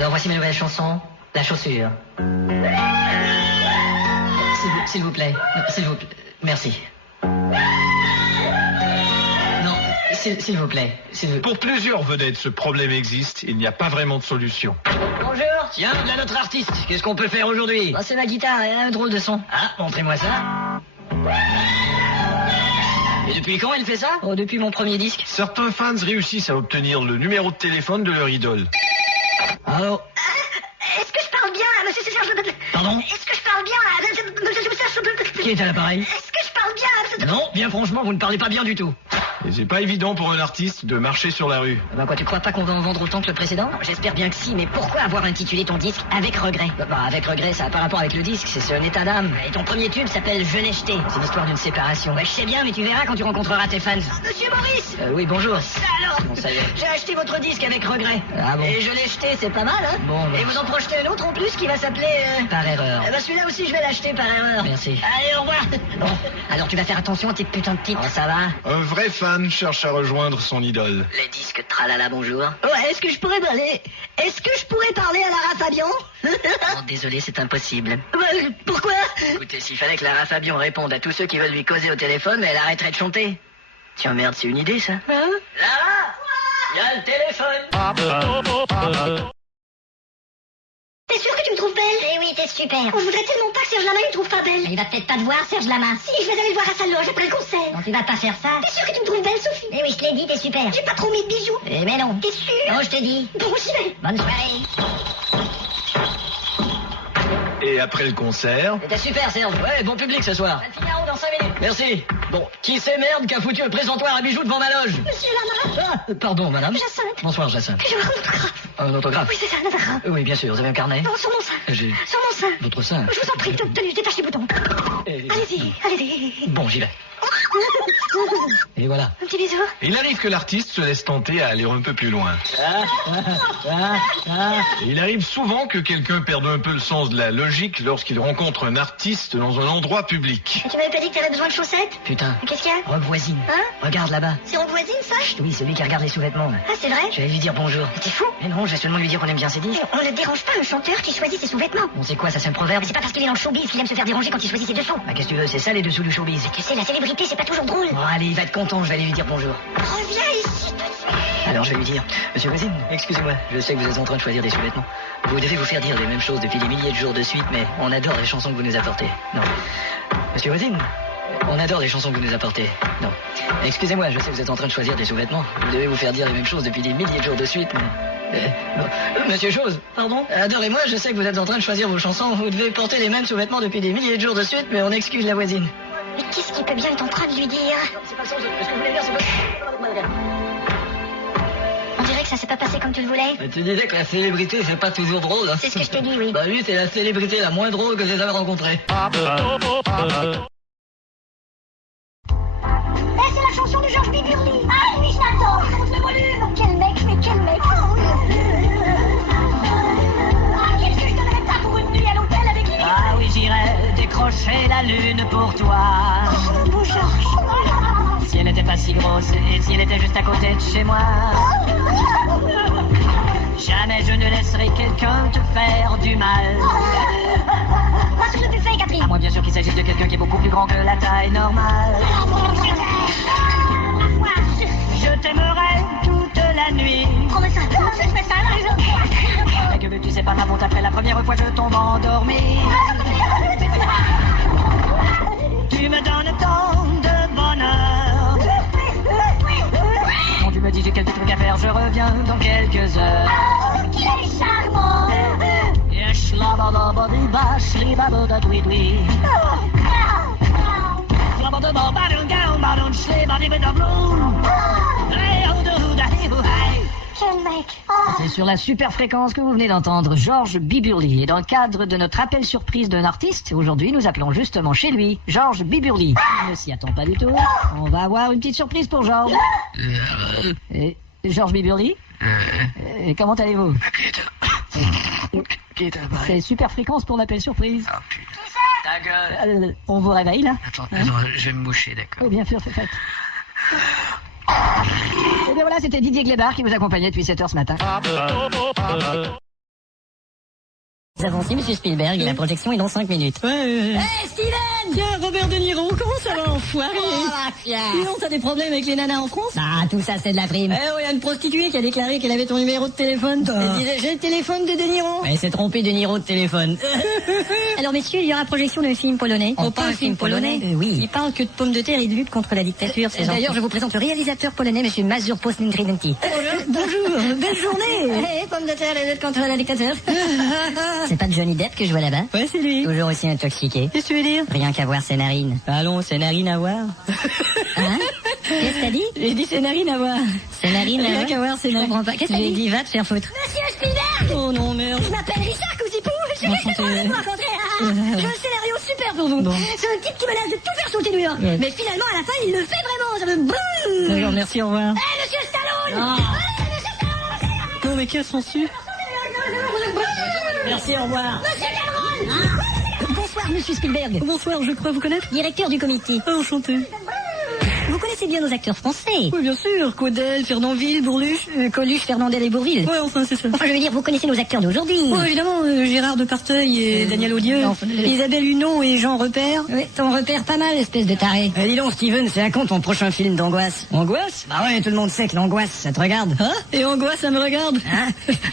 Alors voici ma nouvelle chanson, La chaussure. S'il vous plaît, s'il vous plaît, merci. Non, s'il vous plaît, Pour plusieurs vedettes, ce problème existe. Il n'y a pas vraiment de solution. Bonjour. Tiens, là notre artiste. Qu'est-ce qu'on peut faire aujourd'hui? C'est ma guitare, elle a un drôle de son. Ah, montrez-moi ça. Et depuis quand elle fait ça? Oh, depuis mon premier disque. Certains fans réussissent à obtenir le numéro de téléphone de leur idole. Allô? Est-ce que je parle bien, là, monsieur Serge? Pardon? Est-ce que je parle bien, là, monsieur Serge? Qui est à l'appareil? Est-ce que je parle bien, là, monsieur... Non, bien franchement, vous ne parlez pas bien du tout. Et c'est pas évident pour un artiste de marcher sur la rue. Bah quoi, tu crois pas qu'on va en vendre autant que le précédent? J'espère bien que si, mais pourquoi avoir intitulé ton disque Avec regret? Avec regret, ça n'a pas rapport avec le disque, c'est un état d'âme. Et ton premier tube s'appelle Je l'ai jeté. C'est l'histoire d'une séparation. Ouais, je sais bien, mais tu verras quand tu rencontreras tes fans. Monsieur Maurice! Oui, bonjour. Alors, Bon, ça y est. j'ai acheté votre disque avec regret. Ah bon? Et je l'ai jeté, c'est pas mal, hein? Bon, bah. Et vous en projetez un autre en plus qui va s'appeler... Par erreur. celui-là aussi, je vais l'acheter par erreur. Merci. Allez, au revoir. Bon, alors tu vas faire attention à tes putains de titres. Oh, ça va? Un vrai fan cherche à rejoindre son idole. Les disques tralala, bonjour. Ouais, est-ce que je pourrais parler à Lara Fabian? Oh, désolé, c'est impossible. Pourquoi? Écoutez, s'il fallait que Lara Fabian réponde à tous ceux qui veulent lui causer au téléphone, elle arrêterait de chanter. Tiens, merde, c'est une idée, ça. Hein? Lara! Il y a le téléphone! T'es sûr que tu me trouves belle? Eh oui, t'es super. On voudrait tellement pas que Serge Lama me trouve pas belle. Mais il va peut-être pas te voir, Serge Lama. Si, je vais aller le voir à sa loge après le concert. Non, tu vas pas faire ça. T'es sûr que tu me trouves belle, Sophie? Eh oui, je te l'ai dit, t'es super. J'ai pas trop mis de bijoux. Eh mais non. T'es sûr? Non, je te dis. Bon, j'y vais. Bonne soirée. Et après le concert, C'était super, Serge. Ouais, bon public ce soir. Figaro dans 5 minutes. Merci. Bon, qui c'est merde qui a foutu un présentoir à bijoux devant ma loge? Monsieur Lama. Ah, pardon, madame. Jacinthe. Bonsoir, Jacinthe. Que je veux un autographe. Un autographe? Oui, c'est ça, un autographe. Oui, bien sûr, vous avez un carnet? Non, sur mon sein. J'ai... Sur mon sein. Votre sein? Je vous en prie, tenue, détache les boutons. Allez-y, allez-y. Bon, j'y vais. Et voilà. Un petit bisou. il arrive que l'artiste se laisse tenter à aller un peu plus loin. Et il arrive souvent que quelqu'un perde un peu le sens de la logique lorsqu'il rencontre un artiste dans un endroit public. Et tu m'avais pas dit que t'avais besoin de chaussettes? Putain. Qu'est-ce qu'il y a? Robe voisine. Hein? Regarde là-bas. C'est Robe voisine, ça? Oui, celui qui regarde les sous-vêtements. Ah, c'est vrai? Je vais lui dire bonjour. Mais t'es fou? Mais non, je vais seulement lui dire qu'on aime bien ses disques. On ne dérange pas un chanteur qui choisit ses sous-vêtements. Bon, c'est quoi, ça c'est un proverbe? Mais c'est pas parce qu'il est dans le showbiz qu'il aime se faire déranger quand il choisit ses dessous. Bah, qu'est-ce que tu veux, c'est ça les dessous du showbiz. Tu sais, la célébrité, c'est pas toujours drôle. Bon, allez, il va être content, je vais aller lui dire bonjour. Reviens ici tout de suite. Alors je vais lui dire, monsieur voisine, excusez-moi, je sais que vous êtes en train de choisir des sous-vêtements. Vous devez vous faire dire les mêmes choses depuis des milliers de jours de suite, mais on adore les chansons que vous nous apportez. Non. Monsieur voisine, on adore les chansons que vous nous apportez. Non. Excusez-moi, je sais que vous êtes en train de choisir des sous-vêtements. Vous devez vous faire dire les mêmes choses depuis des milliers de jours de suite, mais... non. Monsieur Chose, Pardon? adorez-moi, je sais que vous êtes en train de choisir vos chansons. Vous devez porter les mêmes sous-vêtements depuis des milliers de jours de suite, mais on excuse la voisine. Mais qu'est-ce qu'il peut bien être en train de lui dire? C'est pas le sens de ce que vous voulez dire, c'est pas... On dirait que ça s'est pas passé comme tu le voulais. Mais tu disais que la célébrité, c'est pas toujours drôle. Hein. C'est ce que je t'ai dit, oui. Bah lui, c'est la célébrité la moins drôle que j'ai jamais rencontrée. C'est la chanson de Georges Biburly. Ah oui, je l'adore. Monte le volume. Quel mec, mais quel mec. Oh oui. Qu'est-ce que je donnerais pas pour une nuit à l'hôtel avec lui? Ah oui, j'irais décrocher la lune pour toi. Oh, mon beau Georges. Si elle était pas si grosse et si elle était juste à côté de chez moi. Jamais je ne laisserai quelqu'un te faire du mal. Pas sur le buffet, Catherine. À moins bien sûr qu'il s'agisse de quelqu'un qui est beaucoup plus grand que la taille normale. Je t'aimerai toute la nuit. Oh, mais ça, je fais ça, là, Mais que veux-tu, c'est pas ma faute, après la première fois je tombe endormi. Tu me donnes tant de bonheur. Quand tu me dis j'ai quelques trucs à faire, je reviens dans quelques heures. Qu'il est charmant. Quel mec. Oh. C'est sur la super fréquence que vous venez d'entendre Georges Biburly. Et dans le cadre de notre appel surprise d'un artiste, aujourd'hui nous appelons justement chez lui Georges Biburly. Il ne s'y attend pas du tout. On va avoir une petite surprise pour Georges. Et Georges Biburly, et comment allez-vous? C'est super fréquence pour l'appel surprise. Ah putain. Ta gueule. On vous réveille là? Attends, non, je vais me moucher, d'accord. Oui, bien sûr, c'est fait. Et bien voilà, c'était Didier Glébard qui vous accompagnait depuis 7h ce matin. Avancez, monsieur Spielberg, la projection est dans 5 minutes. Ouais. Hey, Steven! Tiens, Robert De Niro, comment ça va, enfoiré? Dis Non, t'as des problèmes avec les nanas en France? Ah, tout ça, c'est de la prime. Eh ouais, y a une prostituée qui a déclaré qu'elle avait ton numéro de téléphone. Elle disait, j'ai le téléphone de De Niro. Elle s'est trompée de Niro de téléphone. Alors, messieurs, il y aura projection d'un film polonais. Oh, pas un film polonais? Oui. Il parle que de pommes de terre et de lutte contre la dictature. D'ailleurs, je vous présente le réalisateur polonais, monsieur Mazur Posnintridenti. Bonjour, belle journée. Hey, pommes de terre et lutte contre la dictature. C'est pas Johnny Depp que je vois là-bas? Ouais, c'est lui. Toujours aussi intoxiqué. Qu'est-ce que tu veux dire? Rien qu'à voir ses narines. Allons, c'est narine à voir. Hein? Qu'est-ce que t'as dit? J'ai dit c'est narine à voir. Ses narines, Rien là? qu'à voir, c'est narine. Je comprends pas. Qu'est-ce que t'as J'ai dit? dit va te faire foutre. Monsieur Spielberg! Oh non, merde. Je m'appelle Richard Cousipou, je suis Enchanté. de vous rencontrer. J'ai un scénario super pour vous. Bon. C'est un type qui menace de tout faire sauter New York. Ouais. Mais finalement, à la fin, il le fait vraiment. Ça me brûle. D'accord, merci, au revoir. Hey, monsieur Stallone! Ah. Hey, monsieur Stallone! Non, mais qu'elles sont su? Merci, au revoir. Monsieur Cameron! Bonsoir, monsieur Spielberg. Bonsoir, je crois vous connaître. Directeur du comité. Ah, enchanté. Vous connaissez bien nos acteurs français. Oui, bien sûr. Caudel, Fernandville, Bourluche, Coluche, Fernandel et Bourville. Ouais, enfin, c'est ça. Enfin, je veux dire, vous connaissez nos acteurs d'aujourd'hui. Oh, évidemment, Gérard Departeuil et Daniel Audieux, non, Isabelle Huneau et Jean Repère. Oui, t'en repères pas mal, espèce de taré. Dis donc, Steven, c'est à quand ton prochain film d'angoisse? Angoisse? Bah ouais, tout le monde sait que l'angoisse, ça te regarde. Hein? Et Angoisse, ça me regarde? Hein?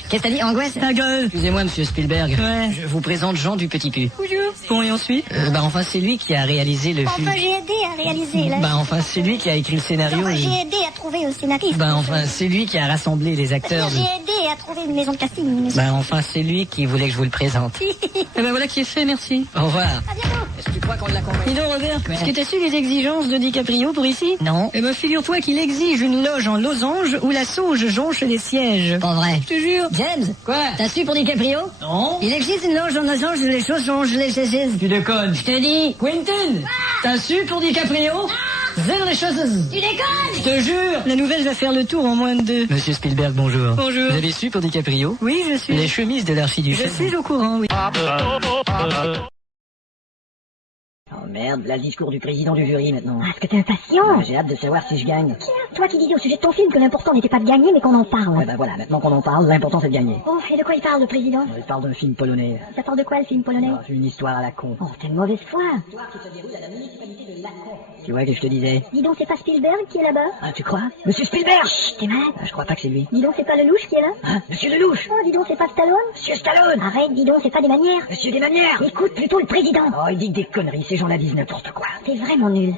Qu'est-ce que t'as dit, angoisse? Ta gueule. Excusez-moi, monsieur Spielberg. Ouais. Je vous présente Jean du Petit Pu. Bonjour. Bon, et ensuite? Enfin, c'est lui qui a réalisé le film. Enfin, j'ai aidé à réaliser, là. Enfin, c'est lui qui a écrit le scénario. Enfin, j'ai aidé à trouver un scénariste. Enfin, c'est lui qui a rassemblé les acteurs. J'ai aidé à trouver une maison de casting, monsieur. Enfin, c'est lui qui voulait que je vous le présente. Eh ben voilà qui est fait, merci. Au revoir. À bientôt. Est-ce que tu crois qu'on l'a Dis convaincu? donc, Robert, est-ce que t'as su les exigences de DiCaprio pour ici? Non. Eh ben, figure-toi qu'il exige une loge en losange où la sauge jonche les sièges. Pas vrai. Je te jure. James? Quoi? T'as su pour DiCaprio? Non. Il existe une loge en losange où les choses changent les chaises. Tu déconnes. Je te dis. Quentin, t'as su pour DiCaprio? Zéro les choses. Tu déconnes! Je te jure. La nouvelle va faire le tour en moins de 2. Monsieur Spielberg, bonjour. Bonjour. Vous avez su pour DiCaprio? Oui, je suis. Les chemises de Je l'archiduchesse. suis au courant, oui. Oh merde, là le discours du président du jury maintenant. Ah, est-ce que t'es impatient? J'ai hâte de savoir si je gagne. Tiens, toi qui disais au sujet de ton film que l'important n'était pas de gagner, mais qu'on en parle. Ouais, bah voilà, maintenant qu'on en parle, l'important c'est de gagner. Oh, et de quoi il parle, le président? Il parle d'un film polonais. Ça parle de quoi, le film polonais? C'est une histoire à la con. Oh, t'es de mauvaise foi. Tu vois que je te disais. Dis donc, c'est pas Spielberg qui est là-bas? Ah, tu crois? Monsieur Spielberg! Chut, t'es malade? Ah, je crois pas que c'est lui. Dis donc, c'est pas Lelouch qui est là? Hein? Monsieur Lelouch! Oh, dis donc, c'est pas Stallone? Monsieur Stallone! Arrête, dis donc, c'est pas des manières. Monsieur Desmanières! Écoute plutôt le président. Oh, il dit que des conneries, ces gens-là disent n'importe quoi. T'es vraiment nul.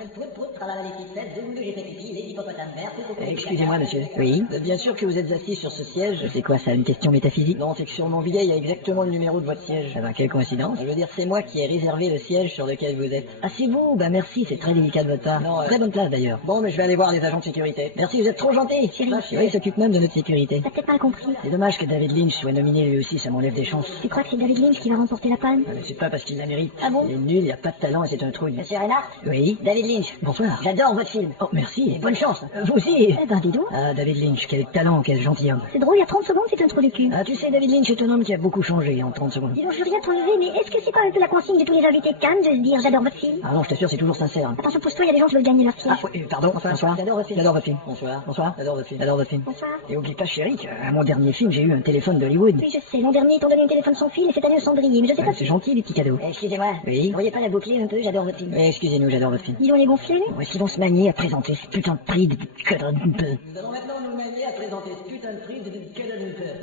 Excusez-moi, monsieur. Oui? Bien sûr que vous êtes assis sur ce siège. C'est quoi ça, une question métaphysique? Non, c'est que sur mon billet, il y a exactement le numéro de votre siège. Ah ben, quelle coïncidence. Je veux dire, c'est moi qui ai réservé le siège sur lequel vous êtes. Ah, c'est vous? Bah merci, c'est très délicat de votre part. Non, très bonne place d'ailleurs. Bon, mais je vais aller voir les agents de sécurité. Merci, vous êtes trop gentil. Chérie. Oui, il s'occupe même de notre sécurité. T'as peut-être mal compris. C'est dommage que David Lynch soit nominé lui aussi, ça m'enlève des chances. Tu crois que c'est David Lynch qui va remporter la palme? Ah, mais c'est pas parce qu'il la mérite. Ah bon? Il est nul, il a pas de talent et c'est un trouille. Monsieur Reinhardt? Oui? David Lynch. Bonsoir. J'adore votre film. Oh, merci. Bonne chance. Vous aussi. Eh ben, dis donc. Ah, David Lynch, quel talent, quel gentilhomme. C'est drôle, il y a 30 secondes, c'est un trou du cul. Ah, tu sais, David Lynch est un homme qui a beaucoup changé en 30 secondes. Dis donc, je veux rien t'enlever, mais est-ce que c'est pas un peu la consigne de tous les invités de Cannes de se dire j'adore votre film? Ah non, je t'assure, c'est toujours sincère. Attention, pousse-toi, il y a des gens qui veulent gagner leur siège. Ah, oui, pardon, bonsoir. J'adore votre film. J'adore votre film. Bonsoir. Bonsoir. J'adore votre film. J'adore votre film. Bonsoir. Et oublie pas, chérie, qu'à mon dernier film, j'ai eu un téléphone d'Hollywood. Oui, je sais, l'an dernier, ils t'ont donné un téléphone sans fil et cette année un cendrier, mais je sais pas C'est gentil, les petits cadeaux. Excusez-moi. Oui. Vous pourriez pas la boucler un peu? J'adore votre film. Oui, excusez-nous, j'adore votre film. Dis donc, il est gonflé, lui? Où est-ce qu'ils vont se manier à présenter ce putain de prix de conneries? Nous allons maintenant nous manier à présenter ce putain de prix de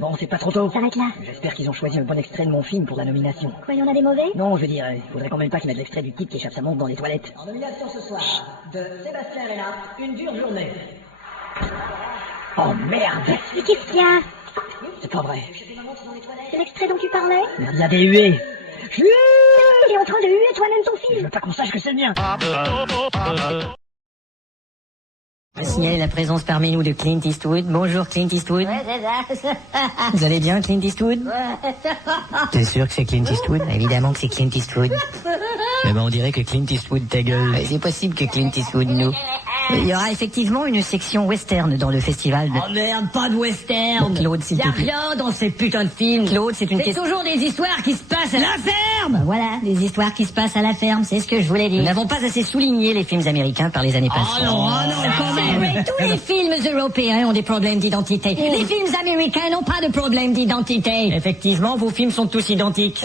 Bon, c'est pas trop tôt. S'arrête là. J'espère qu'ils ont choisi un bon extrait de mon film pour la nomination. Quoi, il y en a des mauvais? Non, je veux dire, il faudrait quand même pas qu'ils mettent l'extrait du type qui échappe sa montre dans les toilettes. En nomination ce soir de Sébastien Reinhardt, Une dure journée. Oh merde! Mais qu'est-ce qu'il y a? C'est pas vrai. C'est l'extrait dont tu parlais? Merde, il y a des huées. Il est en train de huer toi-même ton Je film. veux pas qu'on sache que c'est le mien. On va signaler la présence parmi nous de Clint Eastwood. Bonjour Clint Eastwood. Ouais, c'est ça. Vous allez bien Clint Eastwood? T'es sûr que c'est Clint Eastwood? Évidemment que c'est Clint Eastwood. Eh ben on dirait que Clint Eastwood ta gueule. C'est possible que Clint Eastwood nous. Il y aura effectivement une section western dans le festival. Oh merde, pas de western. Claude, s'il te plaît. Y a rien dans ces putains de films. Claude, c'est une C'est question... toujours des histoires qui se passent à la ferme. Voilà, des histoires qui se passent à la ferme, c'est ce que je voulais dire. Nous n'avons pas assez souligné les films américains par les années passées. Oh non, quand même. C'est vrai, tous les films européens ont des problèmes d'identité. Les films américains n'ont pas de problème d'identité. Effectivement, vos films sont tous identiques.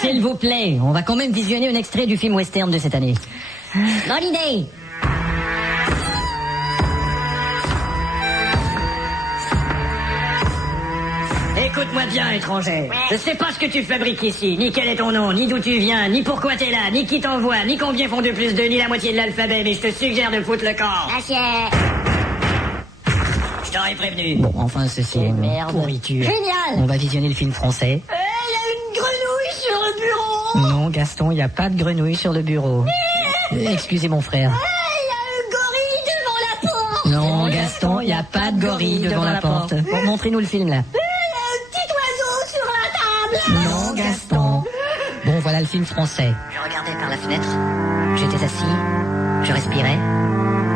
S'il vous plaît, on va quand même visionner un extrait du film western de cette année. Bonne idée. Écoute-moi bien, étranger. Je sais pas ce que tu fabriques ici, ni quel est ton nom, ni d'où tu viens, ni pourquoi t'es là, ni qui t'envoie, ni combien font 2 plus 2, ni la moitié de l'alphabet, mais je te suggère de foutre le corps. Monsieur. Je t'aurais prévenu. Bon, enfin, ceci est une merde. pourriture. Génial. On va visionner le film français. Il y a une grenouille sur le bureau. Non, Gaston, il n'y a pas de grenouille sur le bureau. Excusez mon frère. Il y a un gorille devant la porte. Non, Gaston, il n'y a pas de gorille devant la porte. Bon, montrez-nous le film, là. Non, Gaston. Bon, voilà le film français. Je regardais par la fenêtre. J'étais assis. Je respirais.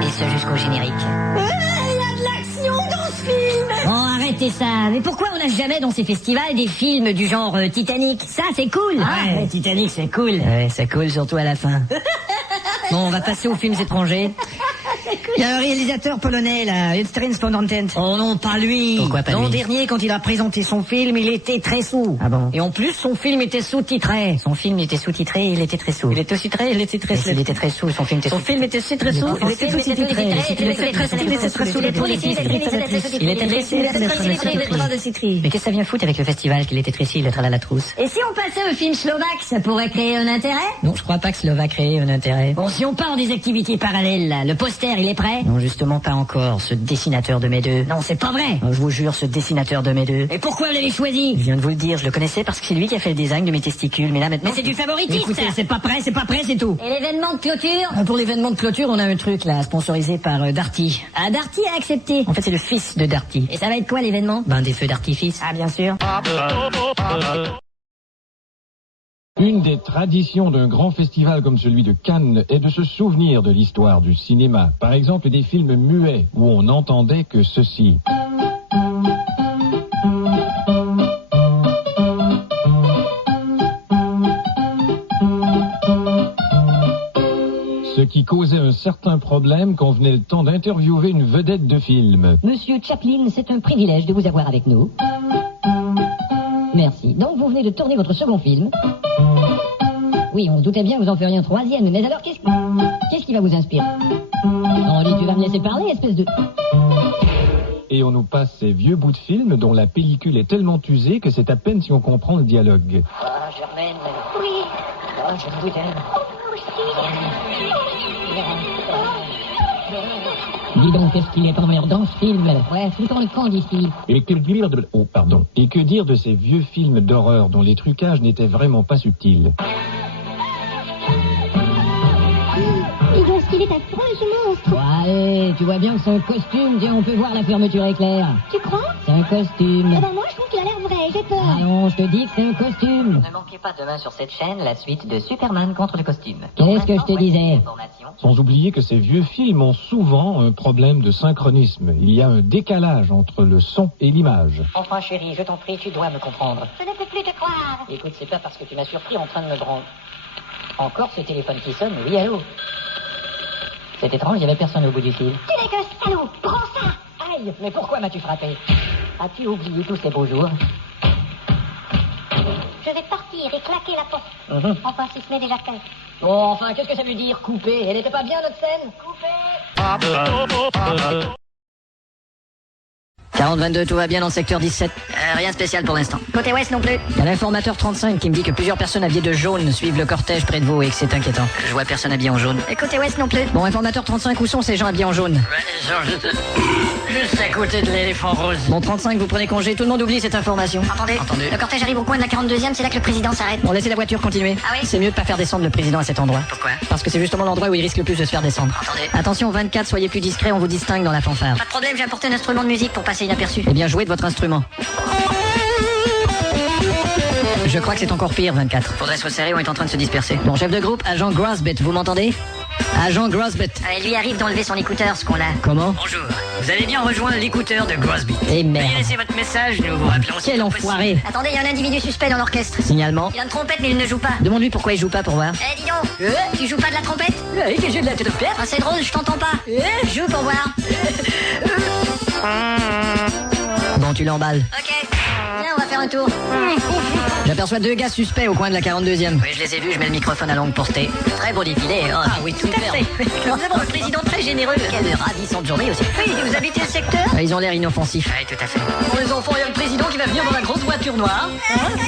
Et ce jusqu'au générique. Il y a de l'action dans ce film. Bon, arrêtez ça. Mais pourquoi on n'a jamais dans ces festivals des films du genre Titanic? Ça, c'est cool. Ouais, Titanic, c'est cool. Ouais, c'est cool, surtout à la fin. Bon, on va passer aux films étrangers. Il y a un réalisateur polonais, là, Edström Spondantent. Oh non, pas lui. Pourquoi pas L'an lui? dernier, quand il a présenté son film, il était très sourd. Ah bon? Et en plus, son film était sous-titré. Son film était sous-titré et il était très sourd. Il était sous-titré, il était très sourd. Il était très sourd, son film était Son film était très sourd, il était sous-titré. Il était très sourd. Il était très sourd. Mais qu'est-ce que ça vient foutre avec le festival qu'il était tressé, le tralala trousse? Et si on passait au film slovaque, ça pourrait créer un intérêt? Non, je crois pas que cela va créer un intérêt. Bon, si on part des activités parallèles, là, le poster, il est prêt? Non, justement pas encore, ce dessinateur de mes deux. Non, c'est pas vrai. Je vous jure, ce dessinateur de mes deux. Et pourquoi vous l'avez choisi? Je viens de vous le dire, je le connaissais parce que c'est lui qui a fait le design de mes testicules. Mais là maintenant... Mais c'est du favoritisme. Écoutez, c'est pas prêt, c'est tout. Et l'événement de clôture? Pour l'événement de clôture, on a un truc là, sponsorisé par Darty. Ah, Darty a accepté. En fait, c'est le fils de Darty. Et ça va être quoi l'événement? Ben, des feux d'artifice. Ah, bien sûr. Une des traditions d'un grand festival comme celui de Cannes est de se souvenir de l'histoire du cinéma. Par exemple, des films muets où on n'entendait que ceci. Ce qui causait un certain problème quand venait le temps d'interviewer une vedette de film. Monsieur Chaplin, c'est un privilège de vous avoir avec nous. Merci. Donc, vous venez de tourner votre second film. Oui, on se doutait bien que vous en feriez un troisième, mais alors qu'est-ce qui va vous inspirer? On dit, tu vas me laisser parler, espèce de... Et on nous passe ces vieux bouts de film dont la pellicule est tellement usée que c'est à peine si on comprend le dialogue. Ah, Germaine. Oui. Ah, je vous aime. Dis donc, qu'est-ce qu'il est emmerdant ce film? Ouais, foutons le camp d'ici. Et que dire de... Oh, pardon. Et que dire de ces vieux films d'horreur dont les trucages n'étaient vraiment pas subtils? Dis donc, il est affreux, ce monstre. Ouais, tu vois bien que c'est un costume, tiens, on peut voir la fermeture éclair. Tu crois? C'est un costume. Ah bah moi, je trouve qu'il a l'air vrai, j'ai peur. Ah non, je te dis que c'est un costume. Ne manquez pas demain sur cette chaîne la suite de Superman contre le costume. Qu'est-ce que je te disais? Sans oublier que ces vieux films ont souvent un problème de synchronisme. Il y a un décalage entre le son et l'image. Enfin chérie, je t'en prie, tu dois me comprendre. Je ne peux plus te croire. Écoute, c'est pas parce que tu m'as surpris en train de me branler. Encore ce téléphone qui sonne, oui allô? C'est étrange, il n'y avait personne au bout du fil. Tu n'es que salaud. Prends ça. Aïe, mais pourquoi m'as-tu frappé? As-tu oublié tous ces beaux jours? Je vais partir et claquer la porte. Enfin, si ce n'est déjà fait. Bon, enfin, qu'est-ce que ça veut dire, couper? Elle était pas bien, notre scène? Couper! 40-22, tout va bien dans le secteur 17. Rien de spécial pour l'instant. Côté ouest non plus. Il y a l'informateur 35 qui me dit que plusieurs personnes habillées de jaune suivent le cortège près de vous et que c'est inquiétant. Je vois personne habillé en jaune. Et côté ouest non plus. Bon, informateur 35, où sont ces gens habillés en jaune? Juste à côté de l'éléphant rose. Bon, 35, vous prenez congé, tout le monde oublie cette information. Entendez. Entendu. Le cortège arrive au coin de la 42e, c'est là que le président s'arrête. Bon, laissez la voiture continuer. Ah oui? C'est mieux de pas faire descendre le président à cet endroit. Pourquoi? Parce que c'est justement l'endroit où il risque le plus de se faire descendre. Entendez. Attention, 24, soyez plus discret, on vous distingue dans la fanfare. Pas de problème, j'ai apporté un instrument de musique pour passer inaperçu. Eh bien, jouez de votre instrument. Je crois que c'est encore pire, 24. Faudrait se resserrer, on est en train de se disperser. Bon, chef de groupe, agent Grosbit, vous m'entendez? Agent Grosbit. Il lui arrive d'enlever son écouteur, ce con-là. Comment? Bonjour. Vous allez bien rejoindre l'écouteur de Grosby. Eh Veuillez merde. laisser votre message, nous vous rappelons. si Quel possible. enfoiré. Attendez, il y a un individu suspect dans l'orchestre. Signalement. Il a une trompette, mais il ne joue pas. Demande-lui pourquoi il joue pas pour voir. Dis donc, tu joues pas de la trompette? Qu'est-ce que j'ai de la tête de pierre? Ah, c'est drôle, je t'entends pas. Joue pour voir. Bon, tu l'emballes. Ok. Viens, on va faire un tour. J'aperçois 2 gars suspects au coin de la 42e. Oui, je les ai vus, je mets le microphone à longue portée. Très beau défilé. Oh, Ah oui, tout à fait. nous avons un président très généreux. Quelle ravissante journée aussi. Oui, vous habitez le secteur? Ils ont l'air inoffensifs. Oui, tout à fait. Pour les enfants, il y a le président qui va venir dans la grosse voiture noire.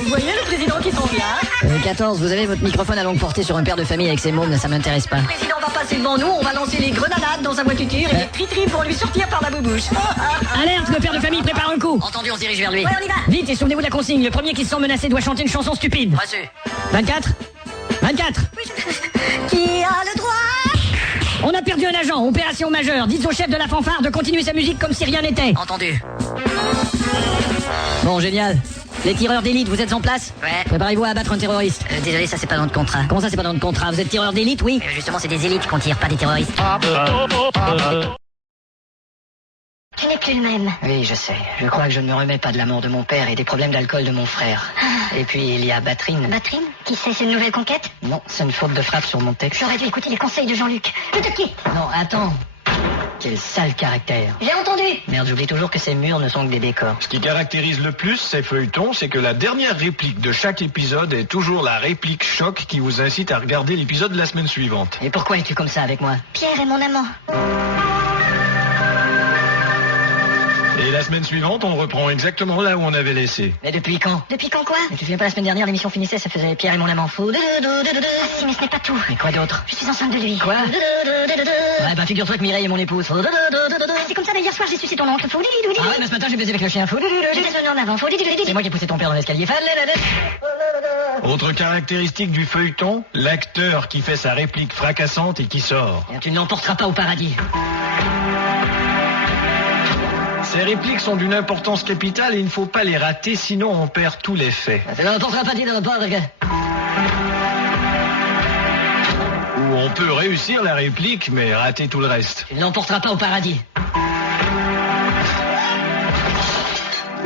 Vous voyez le président qui s'en vient? 14, vous avez votre microphone à longue portée sur un père de famille avec ses mômes, ça m'intéresse pas. Le président va passer devant nous, on va lancer les grenades dans sa voiture et les tri-tri vont lui sortir par la boubouche. Alerte, le père de famille prépare un coup. Entendu, on se dirige vers lui. Ouais, on y va. Vite et souvenez-vous de la consigne, le premier qui se sent menacé doit chanter une chanson stupide. Reçu. 24 24 Qui a le droit? On a perdu un agent, opération majeure. Dites au chef de la fanfare de continuer sa musique comme si rien n'était. Entendu. Bon, génial. Les tireurs d'élite, vous êtes en place? Ouais. Préparez-vous à abattre un terroriste. Désolé, ça c'est pas dans le contrat. Comment ça, c'est pas dans le contrat? Vous êtes tireur d'élite, oui? Justement, c'est des élites qu'on tire, pas des terroristes. Tu n'es plus le même. Oui, je sais. Je crois que je ne me remets pas de la mort de mon père et des problèmes d'alcool de mon frère. Et puis, il y a Batrine. Batrine? Qui c'est, c'est une nouvelle conquête? Non, c'est une faute de frappe sur mon texte. J'aurais dû écouter les conseils de Jean-Luc. Je te quitte. Non, attends. Quel sale caractère. J'ai entendu. Merde, j'oublie toujours que ces murs ne sont que des décors. Ce qui caractérise le plus ces feuilletons, c'est que la dernière réplique de chaque épisode est toujours la réplique choc qui vous incite à regarder l'épisode de la semaine suivante. Et pourquoi es-tu comme ça avec moi? Pierre est mon amant. Et la semaine suivante, on reprend exactement là où on avait laissé. Mais depuis quand? Depuis quand quoi? Mais tu te souviens pas, la semaine dernière, l'émission finissait, ça faisait Pierre et mon amant fou. Ah si, mais ce n'est pas tout. Mais quoi d'autre? Je suis enceinte de lui. Quoi? Ouais, bah figure-toi que Mireille est mon épouse. C'est comme ça, hier soir, j'ai sucé ton oncle. Ah ouais, mais ce matin, j'ai baisé avec le chien. J'étais venu en avant. C'est moi qui ai poussé ton père dans l'escalier. Autre caractéristique du feuilleton, l'acteur qui fait sa réplique fracassante et qui sort. Tu ne l'emporteras pas au paradis. Ces répliques sont d'une importance capitale et il ne faut pas les rater, sinon on perd tout l'effet. Tu ne l'emporteras pas, dis donc, Ou on peut réussir la réplique, mais rater tout le reste. Tu ne l'emporteras pas au paradis.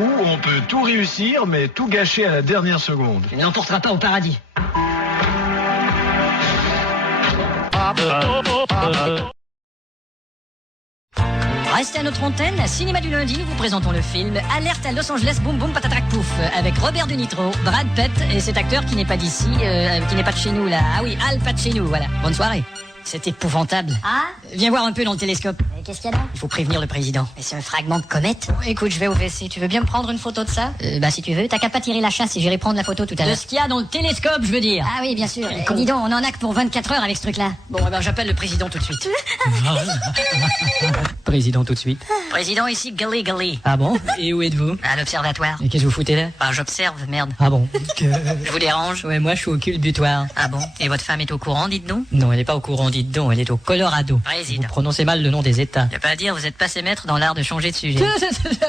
Ou on peut tout réussir, mais tout gâcher à la dernière seconde. Tu ne l'emporteras pas au paradis. Restez à notre antenne, Cinéma du lundi, nous vous présentons le film Alerte à Los Angeles, boum boum patatrac pouf, avec Robert De Nitro, Brad Pitt et cet acteur qui n'est pas d'ici, qui n'est pas de chez nous là. Ah oui, Al Pacino, voilà. Bonne soirée. C'est épouvantable. Ah? Viens voir un peu dans le télescope. Qu'est-ce qu'il y a là? Il faut prévenir le président. Mais c'est un fragment de comète. Écoute, je vais au WC. Tu veux bien me prendre une photo de ça? Bah si tu veux, t'as qu'à pas tirer la chasse et j'irai prendre la photo tout à De l'heure. ce qu'il y a dans le télescope, je veux dire. Ah oui, bien sûr. con. Dis donc, on en a que pour 24 heures avec ce truc-là. Bon, eh ben, j'appelle le président tout de suite. Président tout de suite. Président, ici Gully Gully. Ah bon? Et où êtes-vous? À l'observatoire. Et qu'est-ce que vous foutez là? Bah, j'observe, merde. Ah bon? Je vous dérange? Ouais, moi je suis au culbutoir. Ah bon? Et votre femme est au courant, dites-nous? Non, elle est pas au courant, dites donc, elle est au Colorado. Préside. Vous prononcez mal le nom des États. Y a pas à dire, vous êtes passé maître dans l'art de changer de sujet.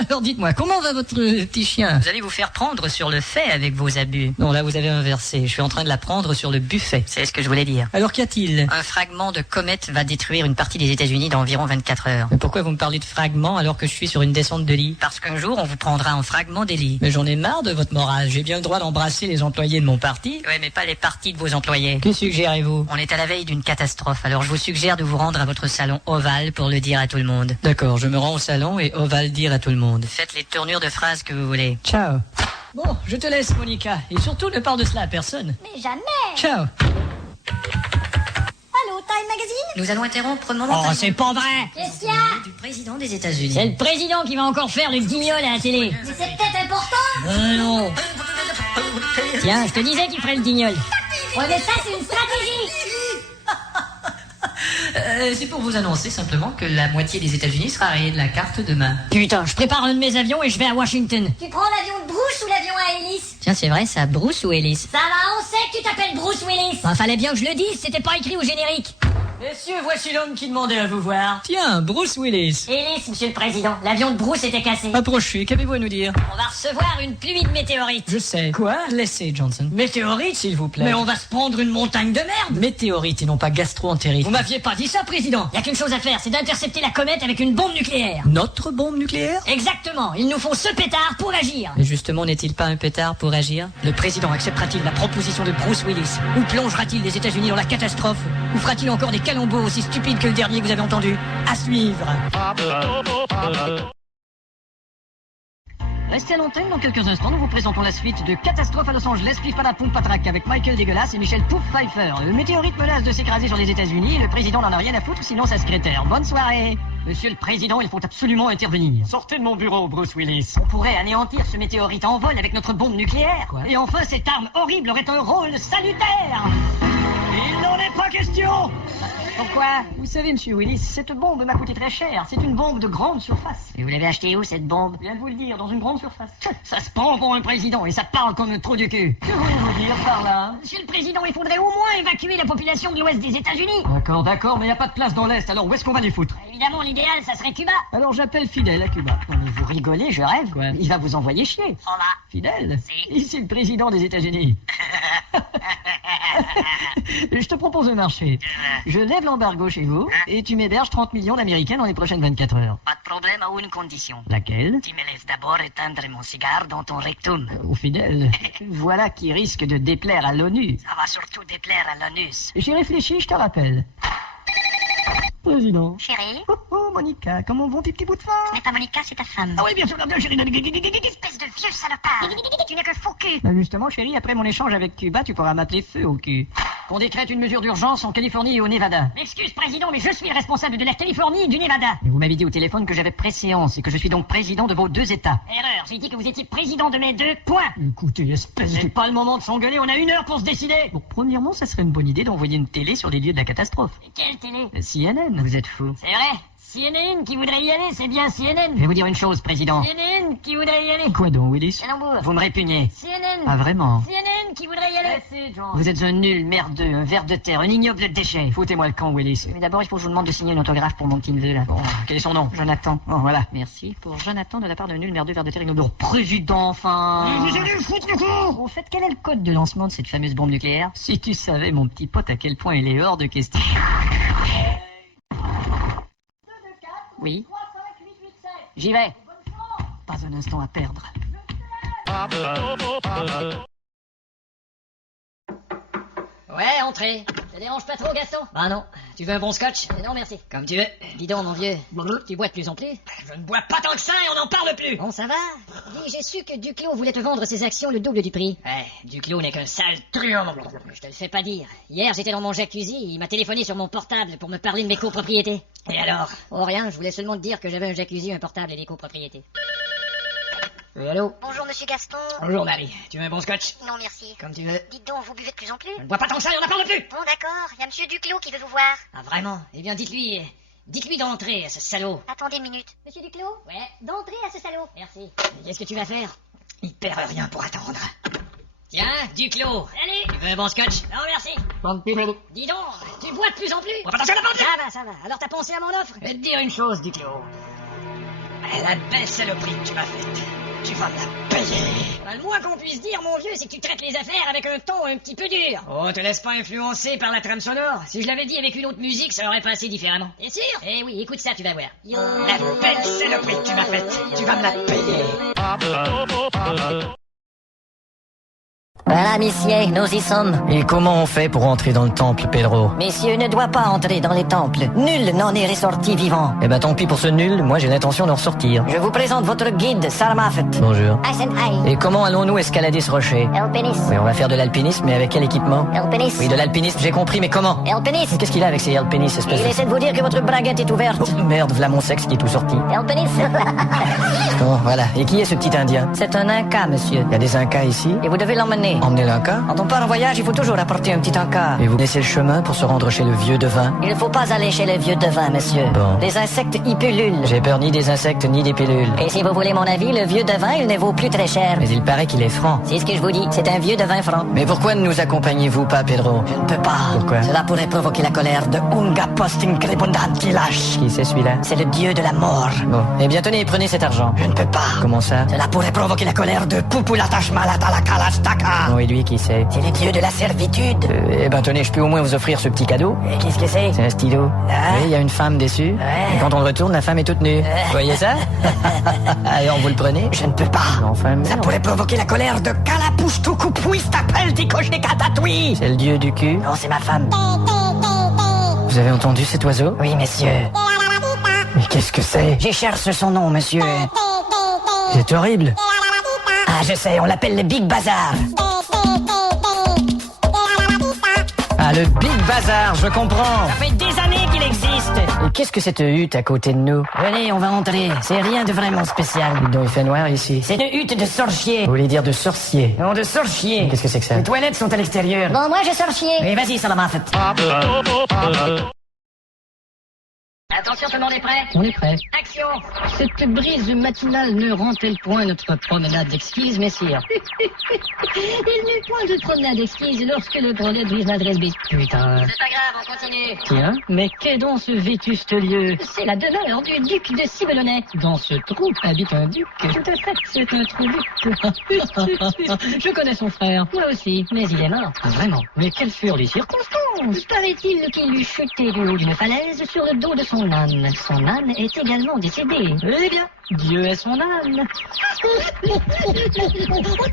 Alors dites-moi, comment va votre petit chien? Vous allez vous faire prendre sur le fait avec vos abus. Non, là vous avez inversé. Je suis en train de la prendre sur le buffet. C'est ce que je voulais dire. Alors qu'y a-t-il? Un fragment de comète va détruire une partie des États-Unis dans environ 24 heures. Mais pourquoi vous me parlez de fragments alors que je suis sur une descente de lit? Parce qu'un jour, on vous prendra en fragment des lits. Mais j'en ai marre de votre morale. J'ai bien le droit d'embrasser les employés de mon parti. Ouais, mais pas les parties de vos employés. Que suggérez-vous? On est à la veille d'une catastrophe, alors je vous suggère de vous rendre à votre salon ovale pour le dire à tout le monde. D'accord, je me rends au salon et ovale dire à tout le monde. Faites les tournures de phrases que vous voulez. Ciao. Bon, je te laisse, Monica. Et surtout, ne parle de cela à personne. Mais jamais. Ciao. Allô, Time Magazine? Nous allons interrompre momentanément. Oh, c'est pas vrai. Qu'est-ce qu'il y a? Du président des États-Unis. C'est le président qui va encore faire le guignol à la télé. Mais c'est peut-être important. Non. Tiens, je te disais qu'il ferait le guignol. Ouais, mais ça, c'est une stratégie. C'est pour vous annoncer simplement que la moitié des États-Unis sera rayée de la carte demain. Putain, je prépare un de mes avions et je vais à Washington. Tu prends l'avion de Bruce ou l'avion à hélice? Tiens, c'est vrai, ça, Bruce ou Ellis? Ça va, on sait que tu t'appelles Bruce Willis. Bah, fallait bien que je le dise, c'était pas écrit au générique. Messieurs, voici l'homme qui demandait à vous voir. Tiens, Bruce Willis. Hélice, monsieur le président. L'avion de Bruce était cassé. Approchez, qu'avez-vous à nous dire? On va recevoir une pluie de météorites. Je sais. Quoi? Laissez, Johnson. Météorites, S'il vous plaît. Mais on va se prendre une montagne de merde. Météorite et non pas gastro-entérite. Vous m'aviez pas dit ça, président. Y a qu'une chose à faire, c'est d'intercepter la comète avec une bombe nucléaire. Notre bombe nucléaire? Exactement. Il nous faut ce pétard pour agir. Et justement, n'est-il pas un pétard pour agir? Le président acceptera-t-il la proposition de Bruce Willis? Ou plongera-t-il les États-Unis dans la catastrophe? Ou fera-t-il encore des calembours aussi stupides que le dernier que vous avez entendu? À suivre. Restez à l'antenne, dans quelques instants, nous vous présentons la suite de Catastrophe à Los Angeles, Pif à la pompe patraque avec Michael Dégueulasse et Michel Pouf Pfeiffer. Le météorite menace de s'écraser sur les États-Unis et le président n'en a rien à foutre, sinon sa secrétaire. Bonne soirée. Monsieur le président, il faut absolument intervenir. Sortez de mon bureau, Bruce Willis. On pourrait anéantir ce météorite en vol avec notre bombe nucléaire. Quoi? Et enfin, cette arme horrible aurait un rôle salutaire. Il n'en est pas question. Pourquoi? Vous savez, monsieur Willis, cette bombe m'a coûté très cher. C'est une bombe de grande surface. Et vous l'avez acheté où, cette bombe? Je viens de vous le dire, dans une grande surface. Ça se prend pour un président et ça parle comme un trou du cul. Que voulez-vous dire par là? Monsieur le président, il faudrait au moins évacuer la population de l'ouest des États-Unis. D'accord, mais il n'y a pas de place dans l'Est, alors où est-ce qu'on va les foutre? Évidemment, l'idéal, ça serait Cuba. Alors j'appelle Fidel à Cuba. Non mais vous rigolez, je rêve. Quoi? Il va vous envoyer chier. Oh là. Fidel? Si. Ici le président des États-Unis. Je te propose un marché. Je lève l'embargo chez vous et tu m'héberges 30 millions d'Américains dans les prochaines 24 heures. Pas de problème à une condition. Laquelle? Tu me laisses d'abord éteindre mon cigare dans ton rectum. Oh Fidel, voilà qui risque de déplaire à l'ONU. Ça va surtout déplaire à l'anus. J'ai réfléchi, je te rappelle. Président. Chérie? Oh, Monica, comment vont tes petits bouts de faim? Ce n'est pas Monica, c'est ta femme. Ah oui, bien sûr, chérie. Espèce de vieux salopard. Tu n'es que faux cul. Bah justement, chérie, après mon échange avec Cuba, tu pourras m'appeler Feu au cul. Qu'on décrète une mesure d'urgence en Californie et au Nevada. Excuse, président, mais je suis le responsable de la Californie et du Nevada. Mais vous m'avez dit au téléphone que j'avais préséance et que je suis donc président de vos deux États. Erreur, j'ai dit que vous étiez président de mes deux points. Écoutez, espèce de... C'est pas le moment de s'engueuler, on a 1 heure pour se décider. Bon, premièrement, ça serait une bonne idée d'envoyer une télé sur les lieux de la catastrophe. Quelle télé? CNN, vous êtes fou. C'est vrai. CNN qui voudrait y aller, c'est bien CNN. Je vais vous dire une chose, président. CNN qui voudrait y aller. Quoi donc, Willis? Calembour. Vous me répugnez. CNN. Ah, vraiment? CNN qui voudrait y aller. Vous êtes un nul, merdeux, un ver de terre, un ignoble déchet. Foutez-moi le camp, Willis. Mais d'abord, il faut que je vous demande de signer une autographe pour mon petit neveu, là. Bon, quel est son nom? Jonathan. Oh, voilà. Merci. Pour Jonathan de la part d'un nul, merdeux, ver de terre, ignoble. Oh, président, enfin. Vous allez le foutre, le coup. Au fait, quel est le code de lancement de cette fameuse bombe nucléaire? Si tu savais, mon petit pote, à quel point il est hors de question. Oui. J'y vais. Pas un instant à perdre. Ouais, entrez. Ça dérange pas trop, Gaston? Bah non. Tu veux un bon scotch? Non, merci. Comme tu veux. Dis donc, mon vieux. Tu bois de plus en plus? Je ne bois pas tant que ça et on n'en parle plus. Bon, ça va? Dis, j'ai su que Duclos voulait te vendre ses actions le double du prix. Ouais, Duclos n'est qu'un sale truand. Je te le fais pas dire. Hier, j'étais dans mon jacuzzi, il m'a téléphoné sur mon portable pour me parler de mes copropriétés. Et alors? Oh, rien, je voulais seulement te dire que j'avais un jacuzzi, un portable et des copropriétés. Oui, allô? Bonjour, monsieur Gaston. Bonjour, Marie. Tu veux un bon scotch? Non, merci. Comme tu veux. Dites donc, vous buvez de plus en plus? Je ne bois pas tant que ça et on n'en parle plus. Bon, d'accord. Il y a monsieur Duclos qui veut vous voir. Ah, vraiment? Eh bien, dites-lui d'entrer à ce salaud. Attendez une minute. Monsieur Duclos? Ouais. D'entrer à ce salaud. Merci. Et qu'est-ce que tu vas faire? Il perd rien pour attendre. Tiens, Duclos. Allez. Tu veux un bon scotch? Non, merci. Dis donc, tu bois de plus en plus. On va pas t'en faire la Ça va. Alors t'as pensé à mon offre? Je vais te dire une chose, Duclos. La belle saloperie que tu m'as faite, tu vas me la payer. Le moins qu'on puisse dire, mon vieux, c'est que tu traites les affaires avec un ton un petit peu dur. Oh, te laisse pas influencer par la trame sonore. Si je l'avais dit avec une autre musique, ça aurait passé différemment. T'es sûr? Eh oui, écoute ça, tu vas voir. La belle saloperie que tu m'as faite, tu vas me la payer. Voilà, messieurs, nous y sommes. Et comment on fait pour entrer dans le temple, Pedro? Messieurs ne doit pas entrer dans les temples. Nul n'en est ressorti vivant. Eh ben tant pis pour ce nul, moi j'ai l'intention d'en ressortir. Je vous présente votre guide, Sarah Moffat. Bonjour. Eisenheim. Et comment allons-nous escalader ce rocher? Alpinisme. Oui, on va faire de l'alpinisme, mais avec quel équipement? Alpinisme. Oui, de l'alpinisme, j'ai compris, mais comment? Alpinisme. Qu'est-ce qu'il a avec ces alpinistes, espèce Il essaie de vous dire que votre braguette est ouverte. Oh, merde, v'là mon sexe qui est tout sorti. Alpinisme. Bon, voilà. Et qui est ce petit indien? C'est un Inca, monsieur. Il y a des Incas ici? Et vous devez l'emmener. Emmenez-le en cas. Quand on part en voyage, il faut toujours apporter un petit encas. Et vous laissez le chemin pour se rendre chez le vieux devin? Il ne faut pas aller chez le vieux devin, monsieur. Bon. Les insectes y pullulent. J'ai peur ni des insectes ni des pilules. Et si vous voulez mon avis, le vieux devin, il ne vaut plus très cher. Mais il paraît qu'il est franc. C'est ce que je vous dis, c'est un vieux devin franc. Mais pourquoi ne nous accompagnez-vous pas, Pedro? Je ne peux pas. Pourquoi? Cela pourrait provoquer la colère de Unga Postincribundantilash. Qui c'est celui-là? C'est le dieu de la mort. Bon. Eh bien, tenez, prenez cet argent. Je ne peux pas. Comment ça? Cela pourrait provoquer la colère de Pupulatash-Malatalakalashtaka. Oh, et lui, qui c'est? C'est le dieu de la servitude. Eh ben, tenez, je peux au moins vous offrir ce petit cadeau. Et qu'est-ce que c'est? C'est un stylo. Oui, il y a une femme dessus. Et quand on le retourne, la femme est toute nue. Vous voyez ça? Alors, vous le prenez? Je ne peux pas. Enfin, ça pourrait provoquer la colère de Kalapushtukupuistapeltikoshnikatatoui. C'est le dieu du cul? Non, c'est ma femme. Vous avez entendu cet oiseau? Oui, messieurs. Mais qu'est-ce que c'est? J'y cherche son nom, monsieur. C'est horrible. Ah, je sais, on l'appelle le Big Bazar. Ah, le Big Bazar, je comprends. Ça fait des années qu'il existe. Et qu'est-ce que cette hutte à côté de nous? Venez, on va entrer. C'est rien de vraiment spécial. Dis donc, il fait noir ici. C'est une hutte de sorcier. Vous voulez dire de sorcier? Non, de sorcier. Qu'est-ce que c'est que ça? Les toilettes sont à l'extérieur. Bon, moi, je sorcier. Oui, vas-y, Salamafet. Attention, tout le monde est prêt? On est prêt. Action! Cette brise matinale ne rend-elle point notre promenade exquise, messire? Il n'est point de promenade exquise lorsque le promenade brise l'adresse B. Putain. C'est pas grave, on continue. Tiens, mais qu'est donc ce vétuste lieu? C'est la demeure du duc de Sibelonais. Dans ce trou habite un duc. Tout à fait, c'est un trou duc. Je connais son frère. Moi aussi, mais il est mort. Ah, vraiment? Mais quelles furent les circonstances? Paraît-il qu'il eût chuté du haut d'une falaise sur le dos de son âne. Son âne est également décédé. Eh bien, Dieu est son âne. Oh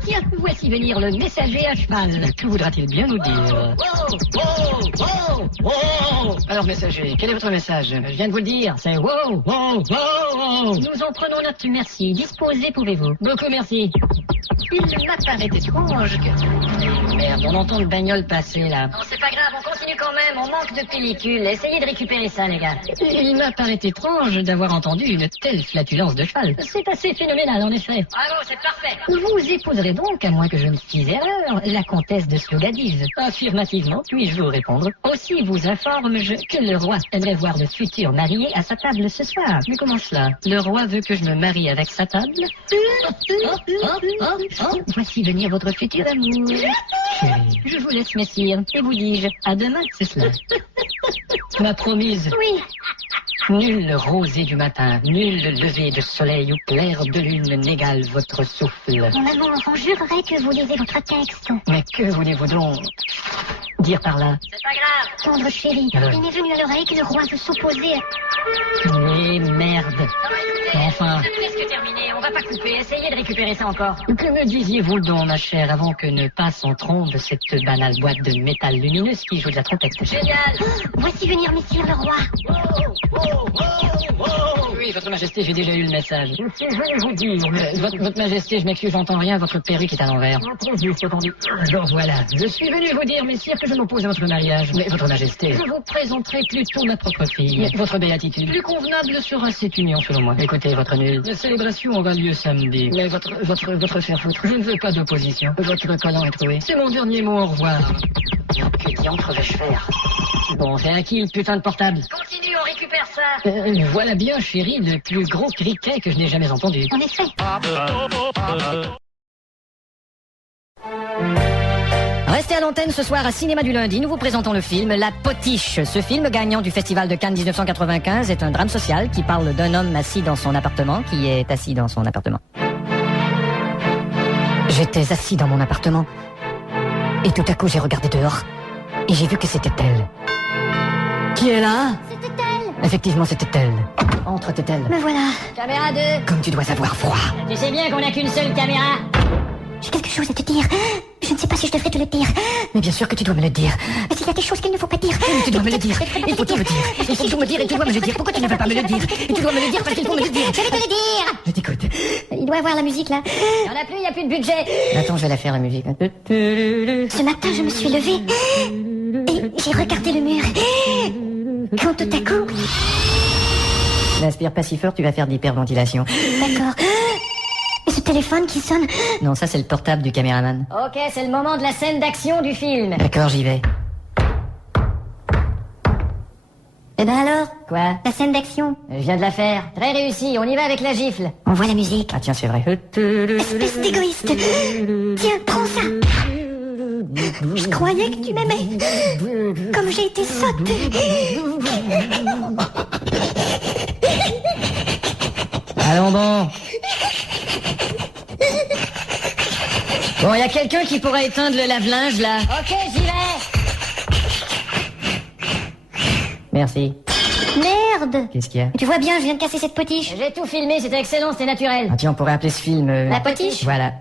tiens, voici venir le messager à cheval. Que voudra-t-il bien nous dire? Alors, messager, quel est votre message? Je viens de vous le dire, c'est wow, wow, wow. Nous en prenons note, merci. Disposez, pouvez-vous. Beaucoup merci. Il m'apparaît étrange que... Merde, on entend le bagnole passer là. Non, c'est pas grave, on continue quand même, on manque de pellicule. Essayez de récupérer ça, les gars. Il m'apparaît étrange d'avoir entendu une telle flatulence de cheval. C'est assez phénoménal, en effet. Bravo, c'est parfait. Vous épouserez donc, à moins que je ne fise erreur, la comtesse de Slogadive. Affirmativement, puis-je vous répondre? Aussi vous informe-je que le roi aimerait voir le futur marié à sa table ce soir. Mais comment cela? Le roi veut que je me marie avec sa table? Voici venir votre futur amour. Chérie. Je vous laisse, messire. Et vous dis-je, à demain. C'est cela. Ma promise. Oui. Nul rosée du matin, nul lever de soleil ou clair de lune n'égale votre souffle. Mon amour, on jurerait que vous lisez votre texte. Mais que voulez-vous donc dire par là? C'est pas grave. Tendre chérie, Alors. il m'est venu à l'oreille que le roi veut s'opposer à... Mais merde. Non, écoutez, Enfin. c'est presque terminé, on va pas couper, essayez de récupérer ça encore. Que me disiez-vous donc, ma chère, avant que ne passe en trombe cette banale boîte de métal lumineuse qui joue de la trompette? Génial. Voici venir messire le roi. Oui, votre majesté, j'ai déjà eu le message. Je vais vous dire, mais... Votre majesté, je m'excuse, j'entends rien, votre perruque est à l'envers. Donc voilà, je suis venu vous dire, messire, que je m'oppose à votre mariage. Mais votre majesté, je vous présenterai plutôt ma propre fille. Mais votre béatitude, plus convenable sera cette union, selon moi. Écoutez, votre nul, la célébration aura lieu samedi. Mais votre faire foutre, je ne veux pas d'opposition. Votre collant est trouvé. C'est mon dernier mot, au revoir. Que diantre vais-je faire? Bon, c'est à qui le putain de portable? Continue, on récupère ça. Voilà bien, chérie, le plus gros criquet que je n'ai jamais entendu. En effet. Restez à l'antenne ce soir à Cinéma du Lundi. Nous vous présentons le film La Potiche. Ce film, gagnant du Festival de Cannes 1995, est un drame social qui parle d'un homme assis dans son appartement, qui est assis dans son appartement. J'étais assis dans mon appartement. Et tout à coup, j'ai regardé dehors. Et j'ai vu que c'était elle. Qui est là? C'était elle. Effectivement, c'était elle. Entre, t'es-elle. Me voilà. Caméra 2. Comme tu dois avoir froid. Tu sais bien qu'on n'a qu'une seule caméra. J'ai quelque chose à te dire. Je ne sais pas si je devrais te le dire. Mais bien sûr que tu dois me le dire. Mais il y a des choses qu'il ne faut pas dire. Tu dois me le dire. Il faut tout me dire. Il faut tout me dire et tu dois me le dire. Pourquoi tu ne veux pas me le dire? Et tu dois me le dire parce qu'il faut me le dire. Je vais te le dire. Je t'écoute. Il doit y avoir la musique là. Il n'y en a plus, il n'y a plus de budget. Attends, je vais la faire la musique. Ce matin, je me suis levée et j'ai regardé le mur. Quand tout à coup... N'inspire pas si fort, tu vas faire de l'hyperventilation. D'accord. Ce téléphone qui sonne. Non, ça c'est le portable du caméraman. Ok, c'est le moment de la scène d'action du film. D'accord, j'y vais. Eh ben alors, Quoi? la scène d'action. Je viens de la faire. Très réussi, on y va avec la gifle. On voit la musique. Ah tiens, c'est vrai. Espèce d'égoïste. Tiens, prends ça. Je croyais que tu m'aimais. Comme j'ai été sotte. Allons bon. Bon, y a quelqu'un qui pourrait éteindre le lave-linge, là? Ok, j'y vais. Merci. Merde. Qu'est-ce qu'il y a? Tu vois bien, je viens de casser cette potiche. J'ai tout filmé, c'était excellent, c'était naturel. Ah tiens, on pourrait appeler ce film... La potiche? Voilà.